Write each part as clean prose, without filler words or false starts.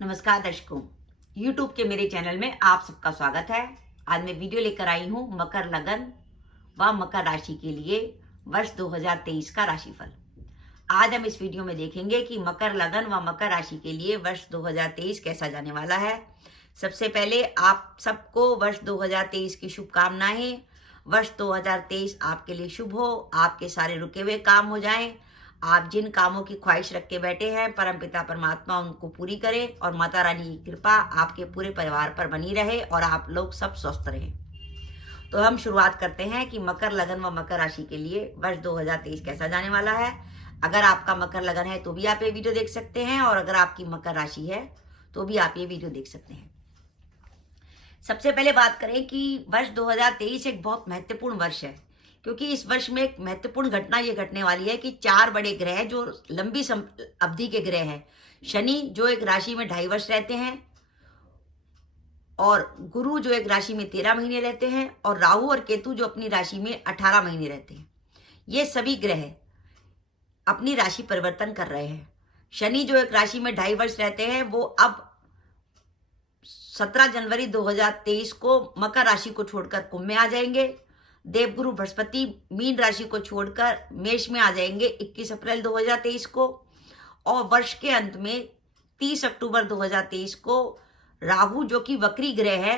नमस्कार दर्शकों, YouTube के मेरे चैनल में आप सबका स्वागत है। आज मैं वीडियो लेकर आई हूँ मकर लगन व मकर राशि के लिए वर्ष 2023 का राशिफल। आज हम इस वीडियो में देखेंगे कि मकर लगन व मकर राशि के लिए वर्ष 2023 कैसा जाने वाला है। सबसे पहले आप सबको वर्ष 2023 की शुभकामनाएं। वर्ष 2023 आपके लिए शुभ हो, आपके सारे रुके हुए काम हो जाएं। आप जिन कामों की ख्वाहिश रख के बैठे हैं, परमपिता परमात्मा उनको पूरी करे और माता रानी की कृपा आपके पूरे परिवार पर बनी रहे और आप लोग सब स्वस्थ रहें। तो हम शुरुआत करते हैं कि मकर लगन व मकर राशि के लिए वर्ष 2023 कैसा जाने वाला है। अगर आपका मकर लगन है तो भी आप ये वीडियो देख सकते हैं, और अगर आपकी मकर राशि है तो भी आप ये वीडियो देख सकते हैं। सबसे पहले बात करें कि वर्ष 2023 एक बहुत महत्वपूर्ण वर्ष है, क्योंकि इस वर्ष में एक महत्वपूर्ण घटना ये घटने वाली है कि 4 बड़े ग्रह जो लंबी अवधि के ग्रह हैं, शनि जो एक राशि में 2.5 वर्ष रहते हैं, और गुरु जो एक राशि में 13 महीने रहते हैं, और राहु और केतु जो अपनी राशि में 18 महीने रहते हैं, ये सभी ग्रह अपनी राशि परिवर्तन कर रहे हैं। शनि जो एक राशि में 2.5 वर्ष रहते हैं, वो अब 17 जनवरी 2023 को मकर राशि को छोड़कर कुंभ में आ जाएंगे। देवगुरु बृहस्पति मीन राशि को छोड़कर मेष में आ जाएंगे 21 अप्रैल 2023 को, और वर्ष के अंत में 30 अक्टूबर 2023 को राहु जो कि वक्री ग्रह है,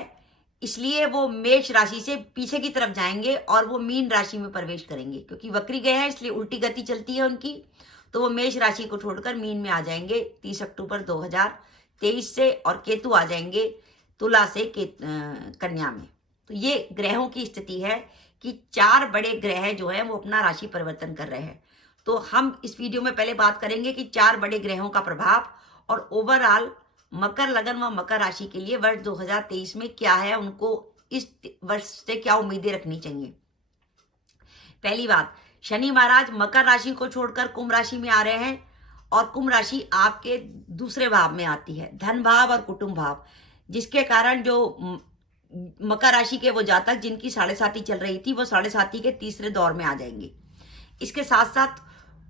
इसलिए वो मेष राशि से पीछे की तरफ जाएंगे और वो मीन राशि में प्रवेश करेंगे। क्योंकि वक्री ग्रह है इसलिए उल्टी गति चलती है उनकी, तो वो मेष राशि को छोड़कर मीन में आ जाएंगे 30 अक्टूबर 2023 से, और केतु आ जाएंगे तुला से कन्या में। तो ये ग्रहों की स्थिति है कि 4 बड़े ग्रह जो हैं वो अपना राशि परिवर्तन कर रहे हैं। तो हम इस वीडियो में पहले बात करेंगे कि 4 बड़े ग्रहों का प्रभाव और ओवरऑल मकर लगन व मकर राशि के लिए वर्ष 2023 में क्या है, उनको इस वर्ष से क्या उम्मीदें रखनी चाहिए। पहली बात, शनि महाराज मकर राशि को छोड़कर कुंभ राशि में आ रहे हैं, और कुंभ राशि आपके दूसरे भाव में आती है, धन भाव और कुटुंब भाव, जिसके कारण जो मकर राशि के वो जातक जिनकी 7.5 चल रही थी, वो 7.5 के तीसरे दौर में आ जाएंगे। इसके साथ साथ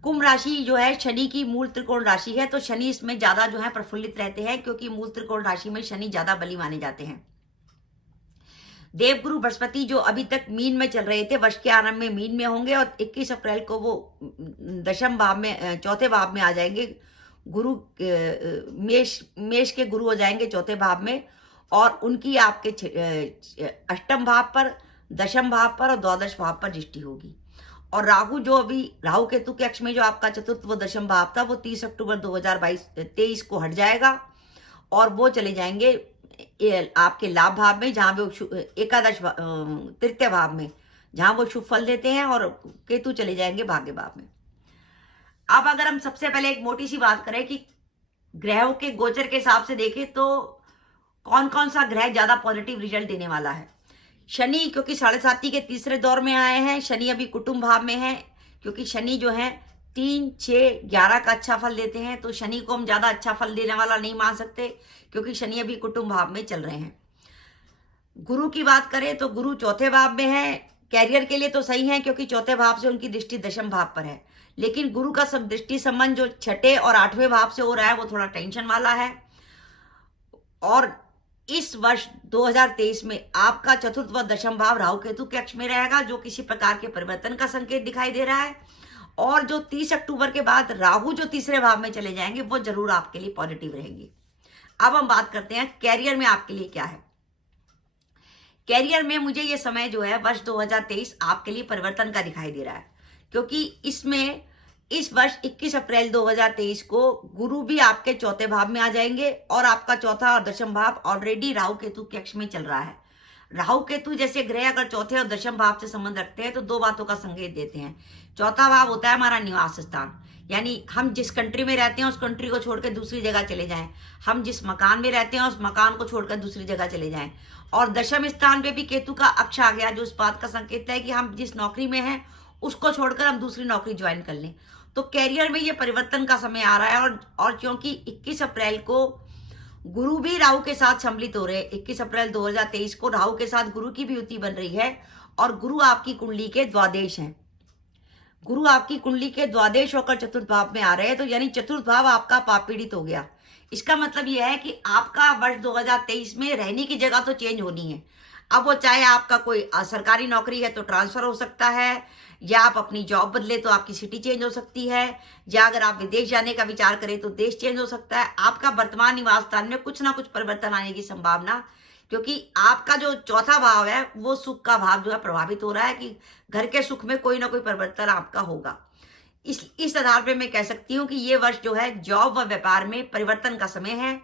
कुंभ राशि जो है शनि की मूल त्रिकोण राशि है, तो शनि इसमें ज्यादा जो है प्रफुल्लित रहते हैं, क्योंकि मूल त्रिकोण राशि में शनि ज्यादा बली माने जाते हैं। देवगुरु बृहस्पति जो अभी तक मीन में चल रहे थे, वर्ष के आरंभ में मीन में होंगे, और 21 अप्रैल को वो दशम भाव में, चौथे भाव में आ जाएंगे। गुरु मेष के गुरु हो जाएंगे चौथे भाव में, और उनकी आपके 8वें भाव पर, 10वें भाव पर और 12वें भाव पर दृष्टि होगी। और राहु जो अभी राहु केतु के अक्ष में जो आपका चतुर्थ व 10वां भाव था, वो 30 अक्टूबर 2023 को हट जाएगा, और वो चले जाएंगे आपके लाभ भाव में, जहां वो तृतीय भाव में, जहां वो शुभ फल देते हैं, और केतु चले जाएंगे भाग्य भाव में। अब अगर हम सबसे पहले एक मोटी सी बात करें कि ग्रहों के गोचर के हिसाब से देखें तो कौन कौन सा ग्रह ज्यादा पॉजिटिव रिजल्ट देने वाला है। शनि क्योंकि 7.5 के तीसरे दौर में आए हैं, शनि अभी कुटुंब भाव में है, क्योंकि शनि जो है 3, 6, 11 का अच्छा फल देते हैं, तो शनि को हम ज्यादा अच्छा फल देने वाला नहीं मान सकते, क्योंकि शनि अभी कुटुंब भाव में चल रहे हैं। गुरु की बात करें तो गुरु चौथे भाव में है, कैरियर के लिए तो सही है, क्योंकि चौथे भाव से उनकी दृष्टि 10वें भाव पर है। लेकिन गुरु का सब दृष्टि संबंध जो 6ठे और 8वें भाव से हो रहा है, वो थोड़ा टेंशन वाला है। और इस वर्ष 2023 में आपका चतुर्थ व 10वां भाव राहु केतु के अक्ष में रहेगा, जो किसी प्रकार के परिवर्तन का संकेत दिखाई दे रहा है। और जो 30 अक्टूबर के बाद राहु जो तीसरे भाव में चले जाएंगे, वो जरूर आपके लिए पॉजिटिव रहेंगे। अब हम बात करते हैं कैरियर में आपके लिए क्या है। कैरियर में मुझे ये समय जो है वर्ष 2023 आपके लिए परिवर्तन का दिखाई दे रहा है, क्योंकि इसमें इस वर्ष 21 अप्रैल 2023 को गुरु भी आपके चौथे भाव में आ जाएंगे, और आपका चौथा और 10वां भाव ऑलरेडी राहु केतु के अक्ष में चल रहा है। राहु केतु जैसे ग्रह अगर चौथे और 10वें भाव से संबंध रखते हैं तो 2 बातों का संकेत देते हैं। चौथा भाव होता है हमारा निवास स्थान, यानी हम जिस कंट्री में रहते हैं उस कंट्री को छोड़कर दूसरी जगह चले जाएं, हम जिस मकान में रहते हैं उस मकान को छोड़कर दूसरी जगह चले जाएं। और 10वें स्थान पे भी केतु का अक्ष आ गया, जो इस बात का संकेत है कि हम जिस नौकरी में हैं उसको छोड़कर हम दूसरी नौकरी ज्वाइन कर लें। तो कैरियर में ये परिवर्तन का समय आ रहा है, और क्योंकि 21 अप्रैल को गुरु भी राहु के साथ सम्मिलित हो रहे हैं, 21 अप्रैल 2023 को राहु के साथ गुरु की भी युति बन रही है, और गुरु आपकी कुंडली के द्वादश हैं। गुरु आपकी कुंडली के द्वादश होकर चतुर्थ भाव में आ रहे हैं, तो यानी चतुर्थ भाव आपका पाप पीड़ित हो गया। इसका मतलब यह है कि आपका वर्ष 2023 में रहने की जगह तो चेंज होनी है। अब वो चाहे आपका कोई सरकारी नौकरी है तो ट्रांसफर हो सकता है, या आप अपनी जॉब बदले तो आपकी सिटी चेंज हो सकती है, या अगर आप विदेश जाने का विचार करें तो देश चेंज हो सकता है। आपका वर्तमान निवास स्थान में कुछ ना कुछ परिवर्तन आने की संभावना, क्योंकि आपका जो चौथा भाव है वो सुख का भाव जो है प्रभावित हो रहा है कि घर के सुख में कोई ना कोई परिवर्तन आपका होगा। इस आधार पे मैं कह सकती हूँ कि ये वर्ष जो है जॉब व व्यापार में परिवर्तन का समय है।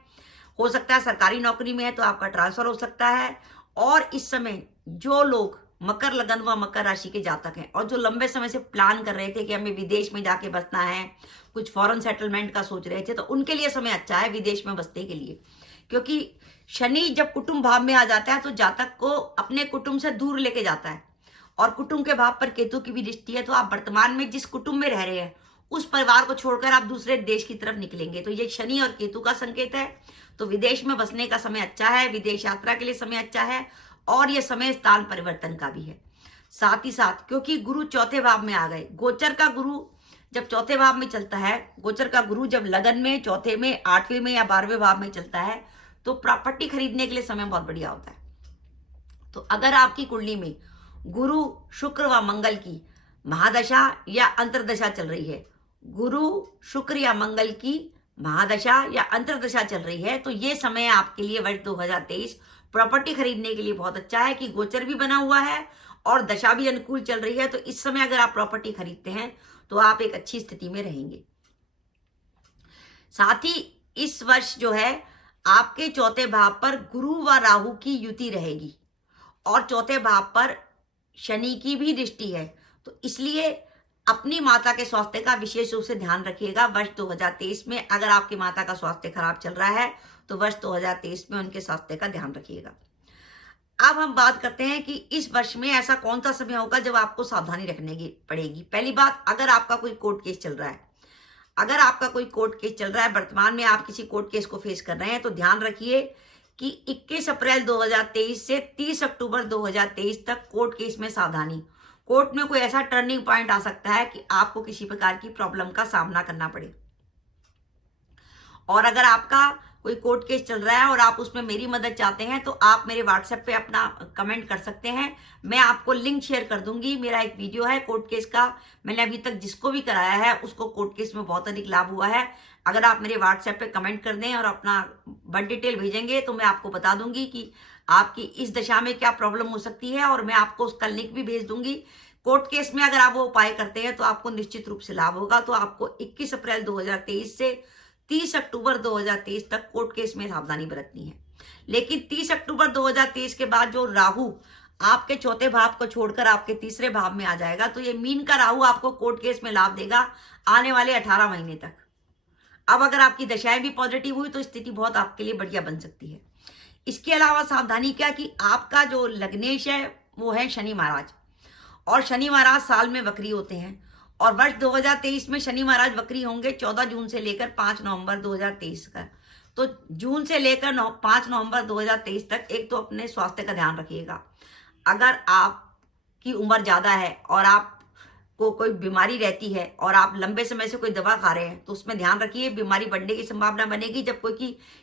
हो सकता है सरकारी नौकरी में है तो आपका ट्रांसफर हो सकता है। और इस समय जो लोग मकर लगन व मकर राशि के जातक हैं और जो लंबे समय से प्लान कर रहे थे कि हमें विदेश में जाके बसना है, कुछ फॉरेन सेटलमेंट का सोच रहे थे, तो उनके लिए समय अच्छा है विदेश में बसने के लिए। क्योंकि शनि जब कुटुंब भाव में आ जाता है तो जातक को अपने कुटुंब से दूर लेके जाता है, और कुटुंब के भाव पर केतु की भी दृष्टि है। तो आप वर्तमान में जिस कुटुंब में रह रहे हैं उस परिवार को छोड़कर आप दूसरे देश की तरफ निकलेंगे, तो ये शनि और केतु का संकेत है। तो विदेश में बसने का समय अच्छा है, विदेश यात्रा के लिए समय अच्छा है, और यह समय स्थान परिवर्तन का भी है। साथ ही साथ क्योंकि गुरु चौथे भाव में आ गए, गोचर का गुरु जब चौथे भाव में चलता है, गोचर का गुरु जब लगन में, चौथे में, 8वें में या 12वें भाव में चलता है तो प्रॉपर्टी खरीदने के लिए समय बहुत बढ़िया होता है। तो अगर आपकी कुंडली में गुरु, शुक्र व मंगल की महादशा या अंतर्दशा चल रही है, गुरु, शुक्र या मंगल की महादशा या अंतर्दशा चल रही है, तो ये समय आपके लिए वर्ष 2023 प्रॉपर्टी खरीदने के लिए बहुत अच्छा है कि गोचर भी बना हुआ है और दशा भी अनुकूल चल रही है। तो इस समय अगर आप प्रॉपर्टी खरीदते हैं तो आप एक अच्छी स्थिति में रहेंगे। साथ ही इस वर्ष जो है आपके चौथे भाव पर गुरु व राहु की युति रहेगी और चौथे भाव पर शनि की भी दृष्टि है। तो इसलिए अपनी माता के स्वास्थ्य का विशेष रूप से ध्यान रखिएगा वर्ष 2023 में। अगर आपकी माता का स्वास्थ्य खराब चल रहा है तो वर्ष 2023 में उनके स्वास्थ्य का ध्यान रखिएगा। अब हम बात करते हैं कि इस वर्ष में ऐसा कौन सा समय होगा जब आपको सावधानी रखने की पड़ेगी। पहली बात, अगर आपका कोई कोर्ट केस चल रहा है, अगर आपका कोई कोर्ट केस चल रहा है, वर्तमान में आप किसी कोर्ट केस को फेस कर रहे हैं, तो ध्यान रखिए कि 21 अप्रैल 2023 से 30 अक्टूबर 2023 तक कोर्ट केस में सावधानी। कोर्ट में कोई ऐसा टर्निंग पॉइंट आ सकता है कि आपको किसी प्रकार की प्रॉब्लम का सामना करना पड़े। और अगर आपका कोई कोर्ट केस चल रहा है और आप उसमें मेरी मदद चाहते हैं तो आप मेरे व्हाट्सएप पे अपना कमेंट कर सकते हैं। मैं आपको लिंक शेयर कर दूंगी। मेरा एक वीडियो है कोर्ट केस का, मैंने अभी तक जिसको भी कराया है उसको कोर्ट केस में बहुत अधिक लाभ हुआ है। अगर आप मेरे व्हाट्सएप पे कमेंट कर दें और अपना बर्थ डिटेल भेजेंगे तो मैं आपको बता दूंगी कि आपकी इस दशा में क्या प्रॉब्लम हो सकती है, और मैं आपको उसका लिंक भी भेज दूंगी। कोर्ट केस में अगर आप वो उपाय करते हैं तो आपको निश्चित रूप से लाभ होगा। तो आपको 21 अप्रैल 2023 से 30 अक्टूबर 2023 तक कोर्ट केस में सावधानी बरतनी है। लेकिन 30 अक्टूबर 2023 के बाद जो राहु आपके चौथे भाव को छोड़कर आपके तीसरे भाव में आ जाएगा, तो ये मीन का राहु आपको कोर्ट केस में लाभ देगा आने वाले 18 महीने तक। अब अगर आपकी दशाएं भी पॉजिटिव हुई तो स्थिति बहुत आपके लिए बढ़िया बन सकती है। इसके अलावा सावधानी क्या कि आपका जो लग्नेश है वो है शनि महाराज, और शनि महाराज साल में वक्री होते हैं, और वर्ष 2023 में शनि महाराज वक्री होंगे 14 जून से लेकर 5 नवंबर 2023 का। तो जून से लेकर 5 नवंबर 2023 तक एक तो अपने स्वास्थ्य का ध्यान रखिएगा। अगर आपकी उम्र ज्यादा है और आपको कोई बीमारी रहती है और आप लंबे समय से कोई दवा खा रहे हैं तो उसमें ध्यान रखिए, बीमारी बढ़ने की संभावना बनेगी।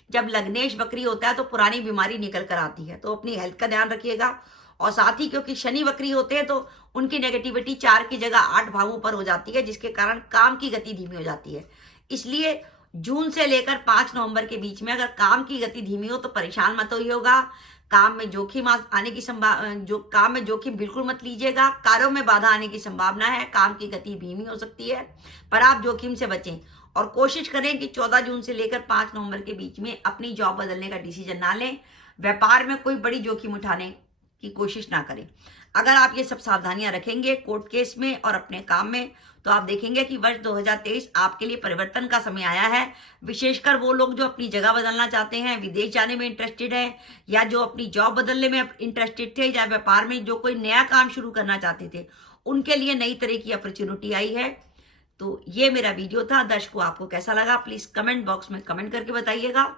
जब लग्नेश वक्री होता है तो पुरानी बीमारी निकल कर आती है, तो अपनी हेल्थ का ध्यान रखिएगा। और साथ ही क्योंकि शनि वक्री होते हैं तो उनकी नेगेटिविटी 4 की जगह 8 भावों पर हो जाती है, जिसके कारण काम की गति धीमी हो जाती है। इसलिए जून से लेकर 5 नवंबर के बीच में अगर काम की गति धीमी हो तो परेशान मत होइएगा। काम में जोखिम आने की काम में जोखिम बिल्कुल मत लीजिएगा। कार्यों में बाधा आने की संभावना है, काम की गति धीमी हो सकती है, पर आप जोखिम से बचें और कोशिश करें कि 14 जून से लेकर 5 नवंबर के बीच में अपनी जॉब बदलने का डिसीजन ना लें। व्यापार में कोई बड़ी जोखिम उठाने की कोशिश ना करें। अगर आप ये सब सावधानियां रखेंगे कोर्ट केस में और अपने काम में, तो आप देखेंगे कि वर्ष 2023 आपके लिए परिवर्तन का समय आया है। विशेषकर वो लोग जो अपनी जगह बदलना चाहते हैं, विदेश जाने में इंटरेस्टेड है, या जो अपनी जॉब बदलने में इंटरेस्टेड थे, या व्यापार में जो कोई नया काम शुरू करना चाहते थे, उनके लिए नई तरह की अपॉर्चुनिटी आई है। तो ये मेरा वीडियो था। दर्शकों, आपको कैसा लगा प्लीज कमेंट बॉक्स में कमेंट करके बताइएगा।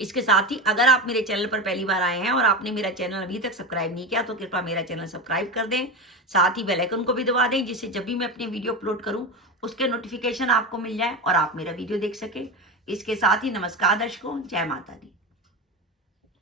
इसके साथ ही अगर आप मेरे चैनल पर पहली बार आए हैं और आपने मेरा चैनल अभी तक सब्सक्राइब नहीं किया तो कृपया मेरा चैनल सब्सक्राइब कर दें। साथ ही बेल आइकन को भी दबा दें, जिससे जब भी मैं अपनी वीडियो अपलोड करूं उसके नोटिफिकेशन आपको मिल जाए और आप मेरा वीडियो देख सके। इसके साथ ही नमस्कार दर्शकों, जय माता दी।